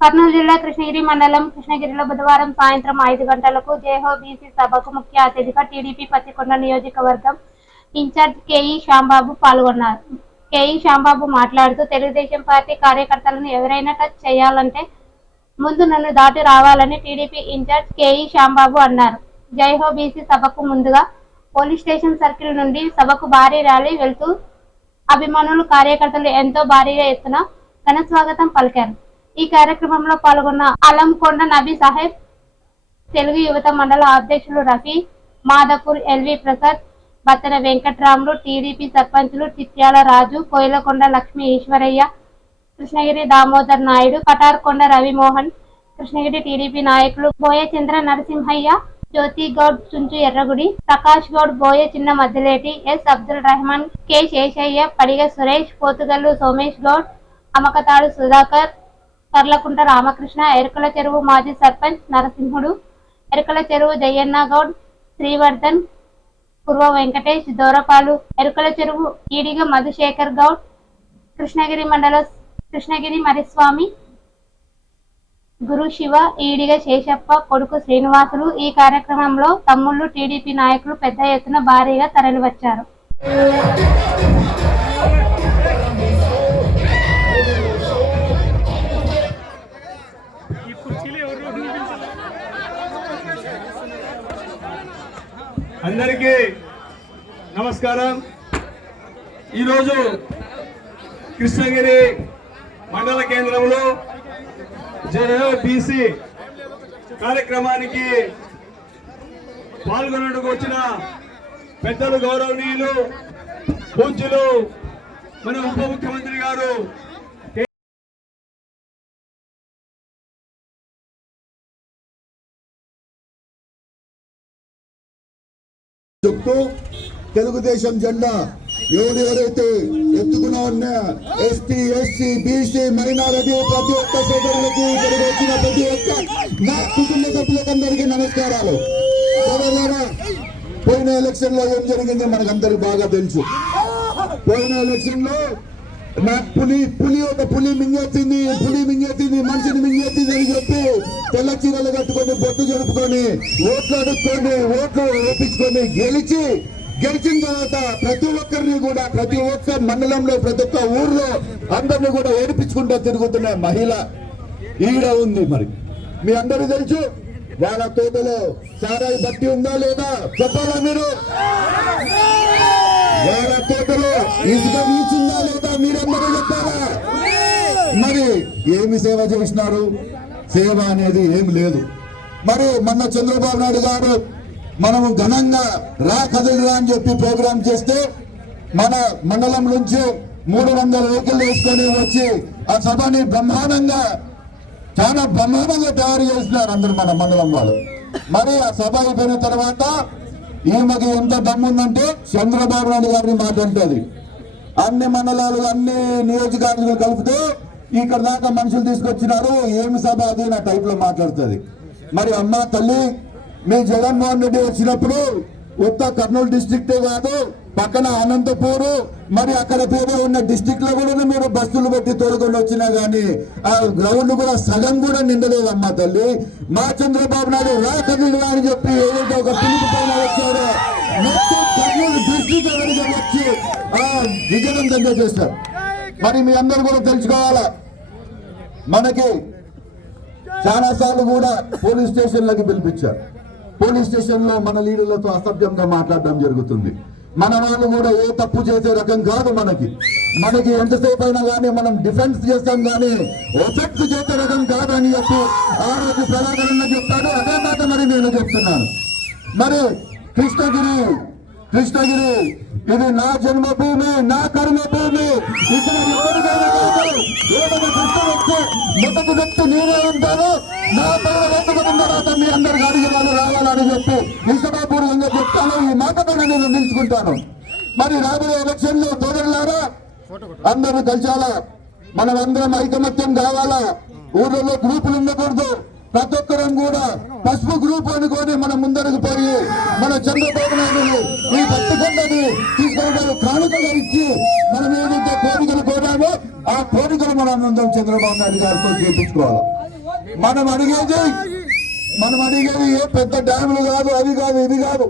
కర్నూలు జిల్లా కృష్ణగిరి మండలం కృష్ణగిరిలో బుధవారం సాయంత్రం 5 గంటలకు జయహో బీసీ సభకు ముఖ్య అతిథిగా టీడీపీ పత్తికొండ నియోజకవర్గం ఇన్ఛార్జ్ కేఈ శ్యాంబాబు పాల్గొన్నారు. కేఈ శ్యాంబాబు మాట్లాడుతూ, తెలుగుదేశం పార్టీ కార్యకర్తలను ఎవరైనా టచ్ చేయాలంటే ముందు నన్ను దాటి రావాలని టీడీపీ ఇన్ఛార్జ్ కేఈ శ్యాంబాబు అన్నారు. జయహో బీసీ సభకు ముందుగా పోలీస్ స్టేషన్ సర్కిల్ నుండి సభకు భారీ ర్యాలీ వెళ్తూ అభిమానులు కార్యకర్తలు ఎంతో భారీగా ఎత్తున ఘన స్వాగతం పలికారు. ఈ కార్యక్రమంలో పాల్గొన్న అలంకొండ నబీ సాహెబ్, తెలుగు యువత మండల అధ్యక్షులు రఫీ, మాదాపూర్ ఎల్వి ప్రసాద్, బత్తన వెంకట్రాములు, టీడీపీ సర్పంచులు చిత్యాల రాజు, కోయిలకొండ లక్ష్మీ ఈశ్వరయ్య, కృష్ణగిరి దామోదర్ నాయుడు, కటార్కొండ రవిమోహన్, కృష్ణగిరి టీడీపీ నాయకులు బోయ చంద్ర నరసింహయ్య, జ్యోతి గౌడ్, చుంచు ఎర్రగుడి, ప్రకాష్ గౌడ్, బోయ చిన్న మద్దిలేటి, ఎస్ అబ్దుల్ రెహమాన్, కె శేషయ్య, పడిగ సురేష్, పోతుగల్లు సోమేష్ గౌడ్, అమకతాడు సుధాకర్, కర్లకుంట రామకృష్ణ, ఎరుకల చెరువు మాజీ సర్పంచ్ నరసింహుడు, ఎరుకల చెరువు జయన్న గౌడ్, శ్రీవర్ధన్, పూర్వ వెంకటేష్, దోరపాలు, ఎరుకల చెరువు ఈడిగ మధుశేఖర్ గౌడ్, కృష్ణగిరి మండల కృష్ణగిరి మరిస్వామి, గురు శివ, ఈడిగ శేషప్ప, కొడుకు శ్రీనివాసులు. ఈ కార్యక్రమంలో తమ్ముళ్లు, టీడీపీ నాయకులు పెద్ద ఎత్తున భారీగా తరలివచ్చారు. అందరికీ నమస్కారం. ఈరోజు కృష్ణగిరి మండల కేంద్రంలో జయహో బీసీ కార్యక్రమానికి పాల్గొనడానికి వచ్చిన పెద్దలు, గౌరవనీయులు, పూజ్యులు మన ఉప ముఖ్యమంత్రి గారు చెప్తూ తెలుగుదేశం జెండా ఎవరైతే ఎత్తుకున్నా ఎస్టీ, ఎస్సీ, బీసీ, మైనారిటీ ప్రతి ఒక్క సోదరులకు ఇక్కడికి వచ్చిన ప్రతి ఒక్క నా కుటుంబ సభ్యులకందరికీ నమస్కారాలు. పోయిన ఎలక్షన్ లో ఏం జరిగిందో మనకందరికి బాగా తెలుసు. పోయిన ఎలక్షన్ లో పులి మింగెత్తింది, మనిషిని మింగెత్తింది అని చెప్పి తెల్ల చీరలు కట్టుకొని, బొట్టు జరుపుకొని, ఓట్లు అడుక్కొని, ఓట్లు వేపించుకొని గెలిచిన తర్వాత ప్రతి ఒక్కరిని కూడా, ప్రతి ఒక్క మండలంలో, ప్రతి ఒక్క ఊర్లో అందరినీ కూడా ఏడిపించుకుంటూ తిరుగుతున్న మహిళ ఈడ ఉంది. మరి మీ అందరూ తెలుసు, వాళ్ళ తోటలో సారాయి బట్టి ఉందా లేదా చెప్పాలా మీరు? వాళ్ళ తోటలో ఇసుక వీచుందా లేదా మీరందరూ చెప్పాలా? మరి ఏమి సేవ చేసినారు? సేవ అనేది ఏమి లేదు. మరి మొన్న చంద్రబాబు నాయుడు గారు మనము ఘనంగా రా కదిలిరా అని చెప్పి ప్రోగ్రాం చేస్తే మన మండలం నుంచి 300 వెహికల్ వేసుకొని వచ్చి ఆ సభని చాలా బ్రహ్మాండంగా తయారు చేస్తున్నారు అందరు మన మండలం వాళ్ళు. మరి ఆ సభ అయిపోయిన తర్వాత ఈమెకి ఎంత దమ్ముందంటే చంద్రబాబు నాయుడు గారిని మాట్లాడుతుంది. అన్ని మండలాలు, అన్ని నియోజకవర్గాలు కలిపితే ఇక్కడ దాకా మనుషులు తీసుకొచ్చినారు, ఏమి సభ అది నా టైప్ లో మాట్లాడుతుంది. మరి అమ్మ తల్లి, మీ జగన్మోహన్ రెడ్డి వచ్చినప్పుడు ఉత్త కర్నూలు డిస్ట్రిక్టే కాదు, పక్కన అనంతపూర్, మరి అక్కడ పేరు ఉన్న డిస్ట్రిక్ట్ లో కూడా మీరు బస్సులు పెట్టి తోడుకొని వచ్చినా గానీ ఆ గ్రౌండ్ కూడా సగం కూడా నిండలేదమ్మా తల్లి. మా చంద్రబాబు నాయుడు రా కర్నూలు అని చెప్పి ఏదైతే ఒక పిలుపు పైన వచ్చారో మొత్తం కర్నూలు డిస్ట్రిక్ట్ ఎవరిగా వచ్చి విజయవంతంగా చేస్తారు. మరి మీ అందరూ కూడా తెలుసుకోవాలా, మనకి చాలా సార్లు కూడా పోలీస్ స్టేషన్లకి పిలిపించారు. పోలీస్ స్టేషన్ లో మన లీడర్లతో అసభ్యంగా మాట్లాడడం జరుగుతుంది. మన వాళ్ళు కూడా ఏ తప్పు చేసే రకం కాదు. మనకి ఎంతసేపు అయినా కానీ మనం డిఫెన్స్ చేస్తాం కానీ ఎఫెక్ట్ చేసే రకం కాదని చెప్పి ఆ రోజు ప్రధానంగా చెప్తాడు. అదే మాట మరి నేను చెప్తున్నాను. మరి కృష్ణగిరి ఇది నా జన్మభూమి, నా కర్మభూమి. ఇక్కడ ఏదైనా కష్టం వస్తే మొదటి వ్యక్తి నేనే ఉంటాను. నా తర్వాత మీ అందరికి అడిగినాలు రావాలని చెప్పి నిజమాపూర్వంగా చెప్తాను. ఈ మాటతో నేను నిలుచుకుంటాను. మరి రాబోయే ఎలక్షన్ లో తోడలారా అందరూ కలిసాలా, మనం అందరం ఐకమత్యం కావాలా. ఊర్లలో గ్రూపులు ఉండకూడదు. ప్రతి ఒక్కరం కూడా పసుపు గ్రూప్ అనుకొని మనం ముందరకు పోయి మన చంద్రబాబు నాయుడు ఈ పట్టుకొండని తీసుకొని కానుకగా ఇచ్చి మనం ఏదైతే కోరికలు కోరామో ఆ కోరికలు మనం అందరం చంద్రబాబు నాయుడు గారితో చేయించుకోవాలి. మనం అడిగేది ఏ పెద్ద డ్యాములు కాదు, అది కాదు, ఇది కాదు.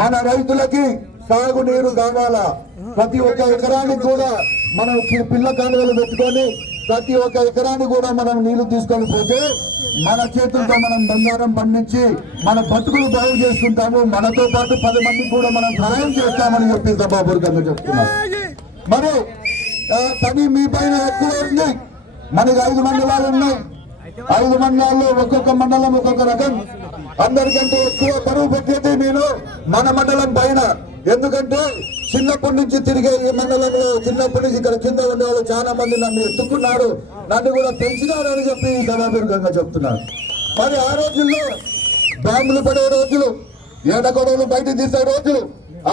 మన రైతులకి సాగునీరు కావాలా. ప్రతి ఒక్క ఎకరానికి కూడా మనం పిల్ల కాలువలు పెట్టుకొని ప్రతి ఒక్క ఎకరానికి కూడా మనం నీళ్లు తీసుకొని పోతే మన చేతులతో మనం బంగారం పండించి మన బతుకులు బాగు చేసుకుంటాము. మనతో పాటు 10 మందికి కూడా మనం సహాయం చేస్తామని చెప్పి సభాపూర్వకంగా చెప్తున్నాం. మరి పని మీ పైన ఎక్కువ ఉంది. మనకి 5 మండలాలు ఉన్నాయి. 5 మండలాల్లో ఒక్కొక్క మండలం ఒక్కొక్క రకం. అందరికంటే ఎక్కువ బరువు పెట్టేది నేను మన మండలం పైన. ఎందుకంటే చిన్నప్పటి నుంచి తిరిగే ఈ మండలంలో చిన్నప్పటి నుంచి ఇక్కడ కింద ఉండే వాళ్ళు చాలా మంది నన్ను ఎత్తుకున్నారు, నన్ను కూడా పెంచినారు అని చెప్పి సభాపూర్వకంగా చెప్తున్నారు. మరి ఆ రోజుల్లో బాంబులు పడే రోజులు, ఏడగొడవలు బయట తీసే రోజులు,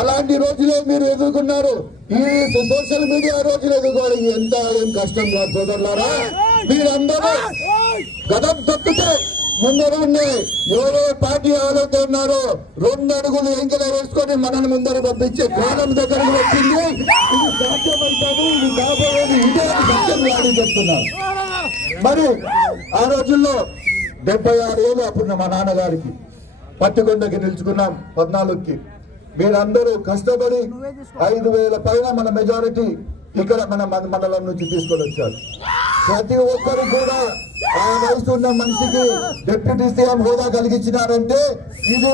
అలాంటి రోజులే మీరు ఎదుర్కొన్నారు. ఈ సోషల్ మీడియా రోజులు ఎదుర్కోవడం ఏం కష్టం కాదు సోదరులారా. మీరందరూ గతం తప్పితే ముందరుండి ఎవరో పార్టీ ఆలోచన ఉన్నారో 2 అడుగులు ఎంకలు వేసుకొని మనల్ని ముందర పంపించే కాలం దగ్గరకు వచ్చింది. ఇది సాధ్యమైపోదు, ఇది కాబోయేది ఇదే సత్యం అని చెప్తున్నారు. మరి ఆ రోజుల్లో 76 ఏళ్ళు అప్పుడు మా నాన్నగారికి పత్తికొండకి నిలుచుకున్నాం 14కి. మీరందరూ కష్టపడి 5,000 పైన మన మెజారిటీ ఇక్కడ మన మండలం నుంచి తీసుకొని వచ్చారు. ప్రతి ఒక్కరు కూడా ఆ వయసు ఉన్న మనిషికి డిప్యూటీ సీఎం హోదా కలిగించినారంటే ఇది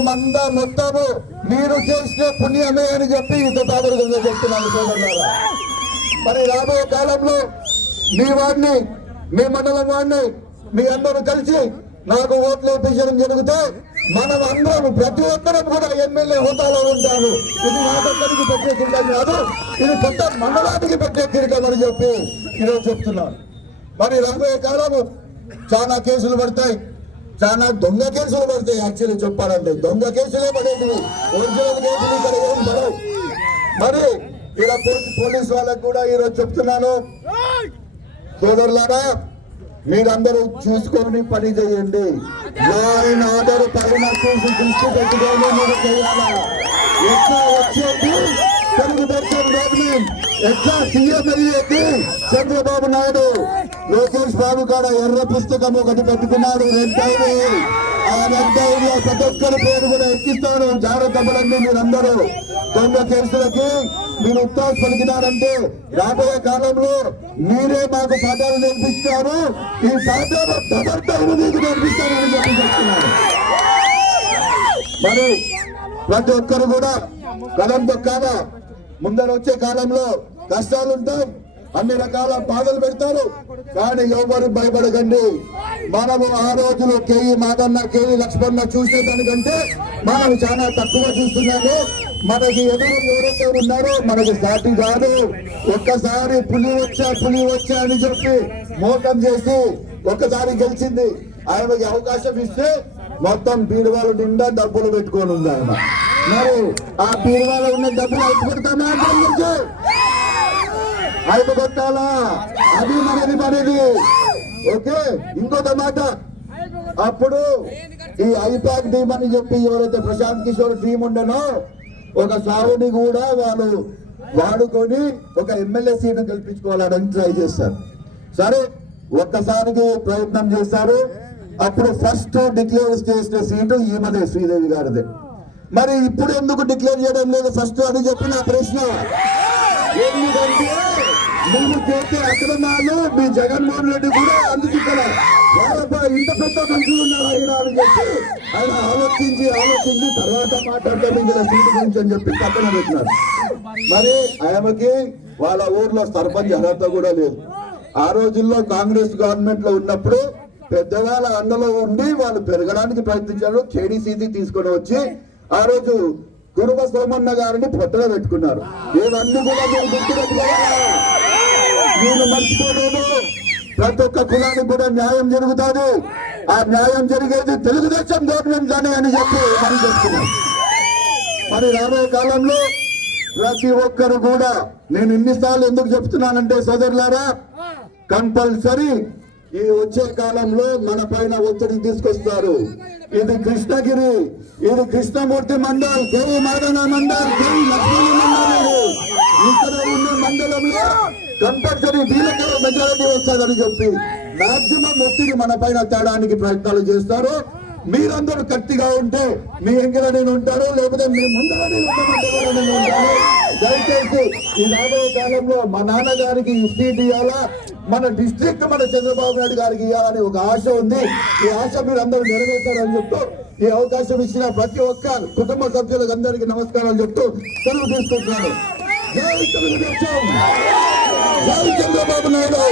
మొత్తము మీరు చేసిన పుణ్యమే అని చెప్పి సభాపూర్వకంగా చెప్తున్నాను సోదరులారా. మరి రాబోయే కాలంలో మీ వాడిని, మీ మండలం వాడిని మీ అందరూ కలిసి నాకు ఓట్లు వేయించడం జరిగితే మనం అందరం ప్రతి ఒక్కరం కూడా ఎమ్మెల్యే హోదాలో ఉంటారు. ఇది నాకొక్కరికి పెట్టే కిరీటం కాదు, ఇది కొత్త మండలానికి పెట్టే కిరీటం అని చెప్పి ఈరోజు చెప్తున్నాను. మరి రాబోయే కాలము చాలా కేసులు పడతాయి, చాలా దొంగ కేసులు పడతాయి. యాక్చువల్లీ చెప్పాలంటే దొంగ కేసులే పడేది, ఒరిజినల్ కేసులు ఇక్కడ ఏం పడవు. మరి ఇలా పోలీసు వాళ్ళకు కూడా ఈరోజు చెప్తున్నాను, సోదరులారా మీరందరూ చూసుకొని పని చేయండి. లా అండ్ ఆర్డర్ పైన చూసి దృష్టి పెట్టుకొని మీరు చేయాలా. ఎట్లా వచ్చేది తెలుగుదేశం గవర్నమెంట్, ఎట్లా సీఎం అయ్యేది చంద్రబాబు నాయుడు. లోకేష్ బాబు కాడ ఎర్ర పుస్తకం ఒకటి పెట్టుకున్నాడు, రెడ్ డైరీ. ఆ రెడ్ డైరీలో ప్రతి ఒక్కరి పేరు కూడా ఎక్కిస్తాడు. జాగ్రత్త పడండి మీరందరూ. దొంగ కేసులకి మీరు ఉత్సాహం పలికినారంటే రాబోయే కాలంలో మీరే మాకు పాఠాలు నేర్పిస్తారు. ఈ పాఠాలు డబర్టైన మీకు నేర్పిస్తారని చెప్పి చెప్తున్నారు. మరి ప్రతి ఒక్కరు కూడా కలం తొక్కాలా. ముందర వచ్చే కాలంలో కష్టాలుంటాయి, అన్ని రకాల బాధలు పెడతారు, కానీ ఎవరు భయపడకండి. మనము ఆ రోజులు కేఈ మాదన్న, కేఈ లక్ష్మణ చూసే దానికంటే మనం చాలా తక్కువ చూస్తున్నాము. మనకి ఎదురు ఎవరైతే ఉన్నారో మనకి సాటి కాదు. ఒక్కసారి పులి వచ్చా అని చెప్పి మోసం చేసి ఒక్కసారి గెలిచింది. ఆయనకి అవకాశం ఇస్తే మొత్తం బీరువాల నిండా డబ్బులు పెట్టుకొని ఉంది ఆయన. మరి ఆ బీరువాలో ఉన్న డబ్బులు అయిపోతామా అయిపోగొట్టాలా, అది మనది. ఓకే, ఇంకొక మాట, అప్పుడు ఈ ఐపాక్ టీం అని చెప్పి ఎవరైతే ప్రశాంత్ కిషోర్ టీం ఉండనో ఒక సావుని కూడా వాళ్ళు వాడుకొని ఒక ఎమ్మెల్యే సీటు గెలిపించుకోవాలని ట్రై చేస్తారు. సరే, ఒక్కసారికి ప్రయత్నం చేశారు. అప్పుడు ఫస్ట్ డిక్లేర్ చేసిన సీటు ఈమెదే, శ్రీదేవి గారిదే. మరి ఇప్పుడు ఎందుకు డిక్లేర్ చేయడం లేదు ఫస్ట్ అని చెప్పి నా ప్రశ్న. ఎందుకంటే మీరు చేసే అక్రమాలు మీ జగన్మోహన్ రెడ్డి కూడా అందుకుంటారా, ఇంత పెద్ద మంత్రులు ఉన్నారు ఆయన అని చెప్పి ఆయన ఆలోచించి తర్వాత మాట్లాడతారు ఇందులో సీటు గురించి అని చెప్పి పక్కన పెట్టినారు. మరి ఆయనకి వాళ్ళ ఊర్లో సర్పంచ్ అర్హత కూడా లేదు. ఆ రోజుల్లో కాంగ్రెస్ గవర్నమెంట్ లో ఉన్నప్పుడు పెద్దవాళ్ళ అండలో ఉండి వాళ్ళు పెరగడానికి ప్రయత్నించారు. కేడీసీసీ తీసుకొని వచ్చి ఆ రోజు కురుమ సోమన్న గారిని పొట్టలో పెట్టుకున్నారు. ఇవన్నీ కూడా మీరు గుర్తుపెట్టుకోవాలా, నేను మర్చిపోలేదు. ప్రతి ఒక్క కులానికి కూడా న్యాయం జరుగుతుంది. ఆ న్యాయం జరిగేది తెలుగుదేశం గవర్నమెంట్ గానే అని చెప్పి మనం చెప్తున్నాం. మరి రాబోయే కాలంలో ప్రతి ఒక్కరు కూడా, నేను ఇన్నిసార్లు ఎందుకు చెప్తున్నానంటే సోదరులారా, కంపల్సరీ ఈ వచ్చే కాలంలో మన పైన ఒత్తిడి తీసుకొస్తారు. ఇది కృష్ణగిరి, ఇది కృష్ణమూర్తి మండల్, కేవీ మాదన మండల్, కేవీ లక్ష్మీ మండల్, ఇక్కడ ఉన్న మండలంలో కంపల్సరీ వీళ్ళకే మెజారిటీ వస్తుందని చెప్పి మాక్సిమం ఒత్తిడి మన పైన తేడానికి ప్రయత్నాలు చేస్తారు. మీరందరూ గట్టిగా ఉంటే మీ ఎంగిల నేను ఉంటాను, లేకపోతే మీ ముందర నేను ఉంటాను. దయచేసి ఈ రాబోయే కాలంలో మా నాన్నగారికి ఈ సీట్ ఇవ్వాలా, మన డిస్ట్రిక్ట్ మన చంద్రబాబు నాయుడు గారికి ఇవ్వాలని ఒక ఆశ ఉంది. ఈ ఆశ మీరు అందరూ నెరవేర్తారని చెప్తూ ఈ అవకాశం ఇచ్చిన ప్రతి ఒక్క కుటుంబ సభ్యులకు అందరికీ నమస్కారాలు చెప్తూ సెలవు తీసుకుంటున్నాను. జై తెలుగుదేశం, జై చంద్రబాబు నాయుడు.